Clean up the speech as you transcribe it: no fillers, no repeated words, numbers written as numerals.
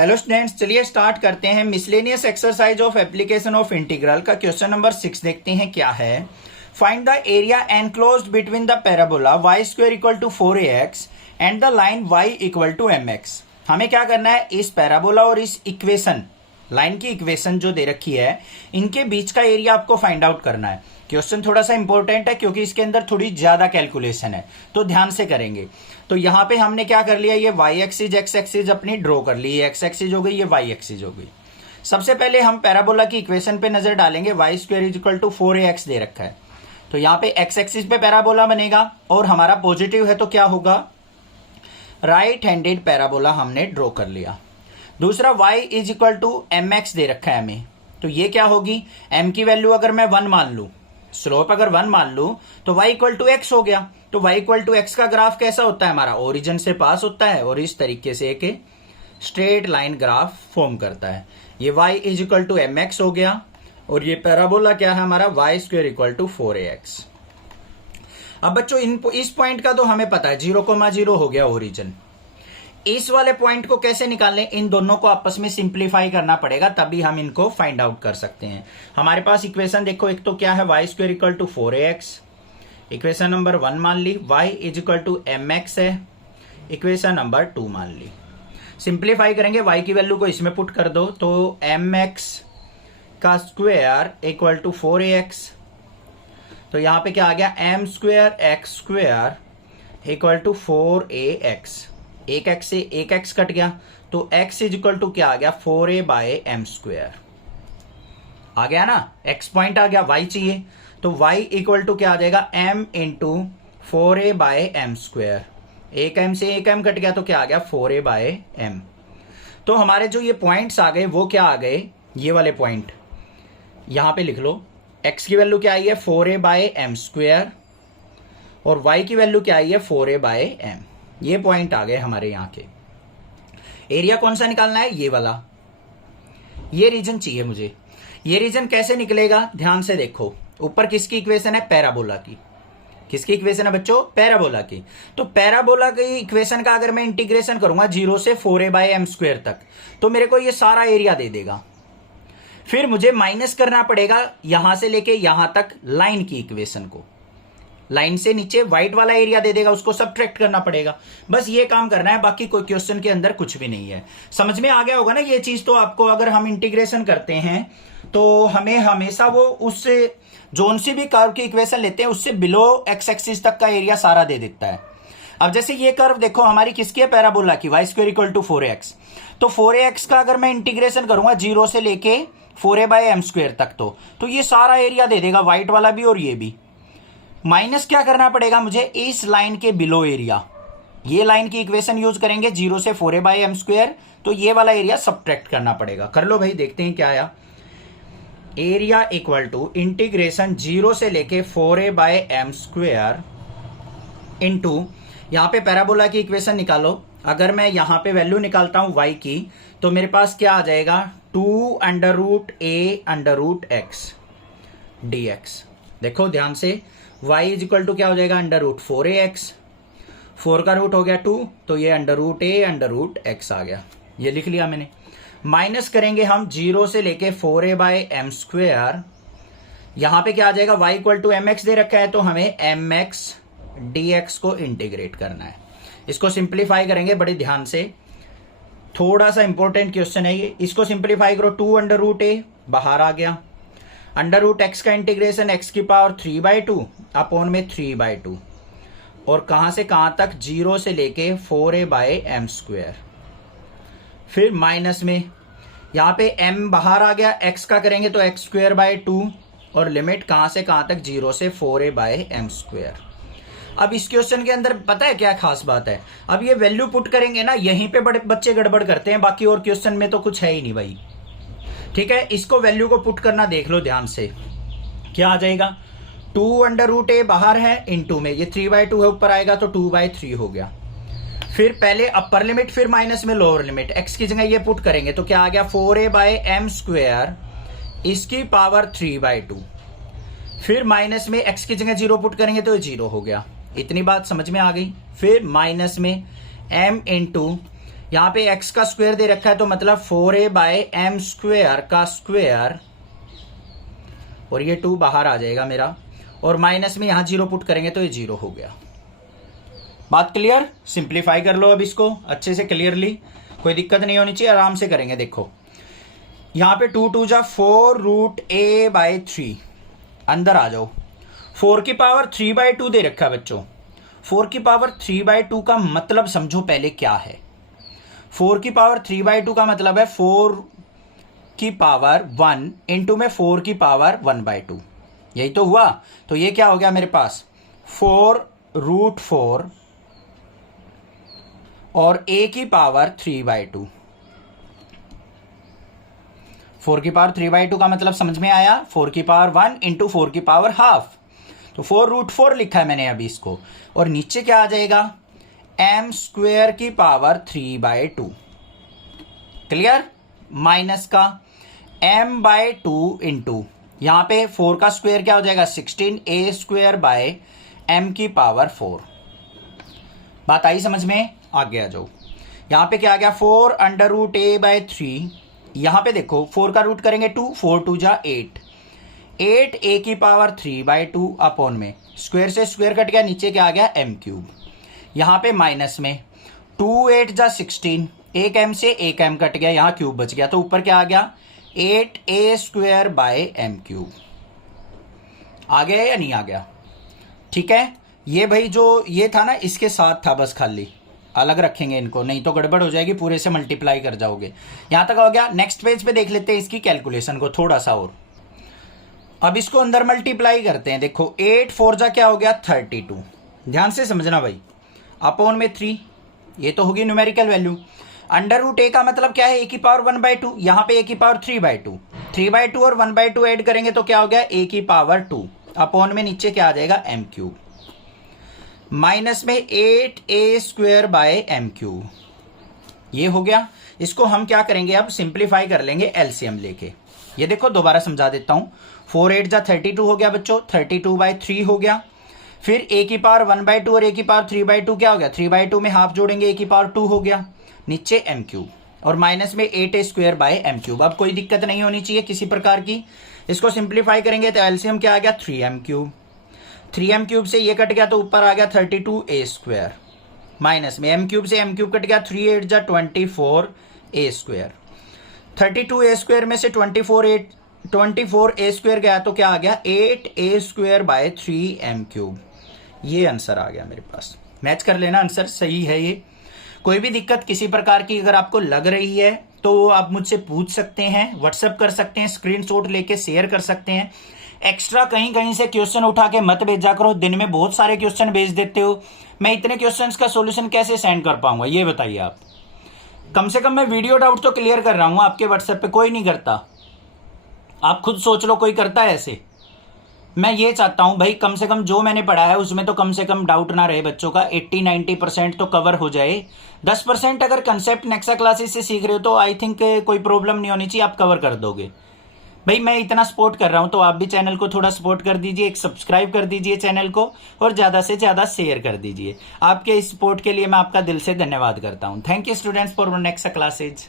Hello students, चलिए start करते हैं। Miscellaneous exercise of application of integral का क्वेश्चन नंबर 6 देखते हैं क्या है। Find the area enclosed between the parabola y square equal to 4ax and the line y equal to mx। हमें क्या करना है, इस पैराबोला और इस इक्वेशन लाइन की इक्वेशन जो दे रखी है इनके बीच का एरिया आपको फाइंड आउट करना है। क्वेश्चन थोड़ा सा इंपॉर्टेंट है क्योंकि इसके अंदर थोड़ी ज्यादा कैलकुलेशन है, तो ध्यान से करेंगे। तो यहाँ पे हमने क्या कर लिया, ये y एक्सिस x एक्सिस अपनी ड्रॉ कर ली, ये x एक्सिस हो गई, ये y एक्सिस हो गई। सबसे पहले हम पैराबोला की इक्वेशन पे नजर डालेंगे। y square is equal to 4ax दे रखा है, तो यहाँ पे x एक्सिस पे पैराबोला बनेगा और हमारा पॉजिटिव है तो क्या होगा, राइट हैंडेड पैराबोला हमने ड्रॉ कर लिया। दूसरा y is equal to mx दे रखा है हमें, तो ये क्या होगी, m की वैल्यू अगर मैं 1 मान लू, स्लोप अगर 1 मान लू तो y इक्वल टू एक्स हो गया। तो y इक्वल टू एक्स का ग्राफ कैसा होता है, हमारा ओरिजिन से पास होता है और इस तरीके से एक स्ट्रेट लाइन ग्राफ फॉर्म करता है। ये y is equal to mx हो गया और ये पैराबोला क्या है हमारा, y square equal to 4ax। अब बच्चों इस पॉइंट का तो हमें पता है 0,0 हो गया ओरिजिन। इस वाले पॉइंट को कैसे निकालने, इन दोनों को आपस में सिंप्लीफाई करना पड़ेगा, तभी हम इनको फाइंड आउट कर सकते हैं। हमारे पास इक्वेशन देखो, एक तो क्या है y square equal to 4ax, equation number 1 मान ली, y is equal to mx है, इक्वेशन नंबर 2 मान ली। सिंप्लीफाई करेंगे, y की वैल्यू को इसमें पुट कर दो तो mx का स्क्वायर इक्वल टू 4ax, तो यहां पे क्या आ गया, m square x square equal to 4ax। एक x से एक x कट गया तो x इज इक्वल टू क्या आ गया, 4a बाय एम स्क्वायर आ गया ना, x पॉइंट आ गया, y चाहिए तो y इक्वल टू क्या आ जाएगा, m into 4a by m square. एक m से एक m कट गया तो क्या आ गया, 4a बाय एम। तो हमारे जो ये पॉइंट्स आ गए वो क्या आ गए, ये वाले पॉइंट यहां पे लिख लो। x की वैल्यू क्या आई है, 4a बाय एम स्क्वायर और y की वैल्यू क्या आई है, 4a बाय एम। ये पॉइंट आ गए हमारे यहां के। एरिया कौन सा निकालना है, ये वाला, ये रीजन चाहिए मुझे। ये रीजन कैसे निकलेगा, ध्यान से देखो। ऊपर किसकी इक्वेशन है, पैराबोला की। किसकी इक्वेशन है बच्चों, पैराबोला की। तो पैराबोला की इक्वेशन का अगर मैं इंटीग्रेशन करूंगा 0 से 4a बाय एम स्क्वायर तक, तो मेरे को ये सारा एरिया दे देगा। फिर मुझे माइनस करना पड़ेगा यहां से लेके यहां तक लाइन की इक्वेशन को, लाइन से नीचे व्हाइट वाला एरिया दे देगा, उसको सबट्रैक्ट करना पड़ेगा। बस ये काम करना है, बाकी कोई क्वेश्चन के अंदर कुछ भी नहीं है। समझ में आ गया होगा ना ये चीज। तो आपको अगर हम इंटीग्रेशन करते हैं तो हमें हमेशा वो उससे जोन सी भी कर्व की इक्वेशन लेते हैं उससे बिलो एक्स एक्सिस तक का एरिया सारा दे देता है। अब जैसे ये कर्व देखो हमारी किसकी है, पैराबोला की, y square equal to 4ax। तो 4ax का अगर मैं इंटीग्रेशन करूंगा 0 से लेके 4a बाय एम स्क्वायर तक, तो ये सारा एरिया दे देगा, व्हाइट वाला भी और ये भी। माइनस क्या करना पड़ेगा मुझे, इस लाइन के बिलो एरिया, ये लाइन की इक्वेशन यूज करेंगे 0 से 4a बाय एम स्क्वायर, तो ये वाला एरिया सबट्रैक्ट करना पड़ेगा। कर लो भाई, देखते हैं क्या आया। एरिया इक्वल टू इंटीग्रेशन 0 से लेके 4a by m square into, यहां पे पैराबोला की इक्वेशन निकालो। अगर मैं यहां पे वैल्यू निकालता हूं y की, तो मेरे पास क्या आ जाएगा, 2 under root a under root x dx। देखो ध्यान से, y इज इक्वल टू क्या हो जाएगा, अंडर रूट 4ax, 4 का रूट हो गया 2, तो ये under root a under root x आ गया, ये लिख लिया मैंने। माइनस करेंगे हम 0 से लेके 4a बाय एम स्क्वायर, यहां पे क्या आ जाएगा, y इक्वल टू mx दे रखा है तो हमें mx dx को इंटीग्रेट करना है। इसको सिंप्लीफाई करेंगे बड़े ध्यान से, थोड़ा सा इंपॉर्टेंट क्वेश्चन है ये। इसको सिंप्लीफाई करो, 2 अंडर रूट a बाहर आ गया, अंडर रूट एक्स का इंटीग्रेशन x की पावर 3/2 अपॉन में 3/2, और कहां से कहां तक, 0 से लेके 4a बाय एम स्क्वायर। फिर माइनस में यहां पे m बाहर आ गया, x का करेंगे तो x स्क्वायर बाय 2, और लिमिट कहां से कहां तक, 0 से 4a बाय एम स्क्वायर। अब इस क्वेश्चन के अंदर पता है क्या खास बात है, अब ये वैल्यू पुट करेंगे ना, यहीं पे बड़े बच्चे गड़बड़ करते हैं, बाकी और क्वेश्चन में तो कुछ है ही नहीं भाई। ठीक है, इसको वैल्यू को पुट करना देख लो ध्यान से, क्या आ जाएगा, 2 अंडर रूट a बाहर है, इनटू में ये 3/2 है, ऊपर आएगा तो 2/3 हो गया। फिर पहले अपर लिमिट, फिर माइनस में लोअर लिमिट, x की जगह ये पुट करेंगे तो क्या आ गया, 4a बाय एम स्क्वायर इसकी पावर 3/2। फिर माइनस में x की जगह 0 पुट करेंगे तो ये 0 हो गया। इतनी बात समझ में आ गई। फिर माइनस में m इंटू यहाँ पे x का स्क्वायर दे रखा है तो मतलब 4a बाय एम स्क्वायर का स्क्वायर, और ये 2 बाहर आ जाएगा मेरा, और माइनस में यहां 0 पुट करेंगे तो ये 0 हो गया। बात क्लियर? सिंप्लीफाई कर लो अब इसको अच्छे से क्लियरली, कोई दिक्कत नहीं होनी चाहिए, आराम से करेंगे। देखो यहां पे 2 2 जा 4 रूट a बाय 3, अंदर आ जाओ। 4 की पावर 3/2 दे रखा है बच्चों। 4 की पावर 3/2 का मतलब समझो पहले क्या है। 4 की पावर 3/2 का मतलब है 4 की पावर 1 इंटू में 4 की पावर 1/2, यही तो हुआ। तो ये क्या हो गया मेरे पास 4 रूट 4 और a की पावर 3/2। 4 की पावर 3/2 का मतलब समझ में आया, 4 की पावर 1 इंटू 4 की पावर हाफ, तो 4 रूट 4 लिखा है मैंने अभी इसको। और नीचे क्या आ जाएगा m स्क्वायर की पावर 3/2, क्लियर? माइनस का m/2 इंटू यहां पे 4 का स्क्वायर क्या हो जाएगा 16a स्क्वायर बाय m की पावर 4। बात आई समझ में? आगे आ जाओ। यहां पे क्या आ गया 4 अंडर रूट a बाय 3। यहां पे देखो 4 का रूट करेंगे 2, 4 2 जा 8, 8a की पावर 3/2 अपॉन में स्क्वायर से स्क्वायर कट गया, नीचे क्या आ गया m क्यूब। यहां पे माइनस में 2 8 जा 16, एक m से एक m कट गया, यहां क्यूब बच गया, तो ऊपर क्या आ गया 8a square by m cube. आ गया या नहीं आ गया? ठीक है, ये भाई जो ये था ना इसके साथ था, बस खाली अलग रखेंगे इनको, नहीं तो गड़बड़ हो जाएगी, पूरे से मल्टीप्लाई कर जाओगे। यहां तक हो गया। नेक्स्ट पेज पे देख लेते हैं इसकी कैलकुलेशन को थोड़ा सा और। अब इसको अंदर मल्टीप्लाई करते हैं। देखो 8 4 जा क्या हो गया 32, ध्यान से समझना भाई, अपॉन में 3, ये तो होगी numerical value. Under root a का मतलब क्या है a की पावर 1/2, यहां पे a की पावर 3/2, 3/2 और 1/2 ऐड करेंगे तो क्या हो गया a की पावर 2, अपॉन में नीचे क्या आ जाएगा m क्यूब, माइनस में 8a square by m cube. ये हो गया। इसको हम क्या करेंगे अब सिंप्लीफाई कर लेंगे एलसीएम लेके। ये देखो दोबारा समझा देता हूं। 4 8 जा 32 हो गया बच्चों, 32/3 हो गया। फिर a की पावर 1/2 और a की पावर 3/2 क्या हो गया 3/2 में हाफ जोड़ेंगे a की पावर 2 हो गया, नीचे m क्यूब, और माइनस में 8a square by m cube. अब कोई दिक्कत नहीं होनी चाहिए किसी प्रकार की। इसको सिंप्लीफाई करेंगे तो एलसीएम क्या आ गया 3m क्यूब, 3m क्यूब से ये कट गया तो ऊपर आ गया 32a स्क्वायर, माइनस में m क्यूब से m क्यूब कट गया 3 8 जा 24a स्क्वायर, 32a स्क्वायर में से 24a स्क्वायर गया तो क्या आ गया 8a square bye 3m cube. ये आंसर आ गया मेरे पास। मैच कर लेना, आंसर सही है ये। कोई भी दिक्कत किसी प्रकार की अगर आपको लग रही है तो आप मुझसे पूछ सकते हैं, व्हाट्सएप कर सकते हैं, स्क्रीनशॉट लेके शेयर कर सकते हैं। एक्स्ट्रा कहीं कहीं से क्वेश्चन उठा के मत भेजा करो, दिन में बहुत सारे क्वेश्चन भेज देते हो, मैं इतने क्वेश्चंस का सॉल्यूशन कैसे सेंड कर पाऊंगा ये बताइए आप। कम से कम मैं वीडियो डाउट तो क्लियर कर रहा हूं आपके व्हाट्सएप पे, कोई नहीं करता। आप खुद सोच लो कोई करता है ऐसे? मैं ये चाहता हूं भाई कम से कम जो मैंने पढ़ा है उसमें तो कम से कम डाउट ना रहे बच्चों का, 80-90% तो कवर हो जाए। 10% अगर कंसेप्ट नेक्सा क्लासेस से सीख रहे हो तो आई थिंक कोई प्रॉब्लम नहीं होनी चाहिए, आप कवर कर दोगे। भाई मैं इतना सपोर्ट कर रहा हूं तो आप भी चैनल को थोड़ा सपोर्ट कर दीजिए, एक सब्सक्राइब कर दीजिए चैनल को, और ज्यादा से ज्यादा शेयर कर दीजिए। आपके इस सपोर्ट के लिए मैं आपका दिल से धन्यवाद करता हूं। Thank you students for next classes.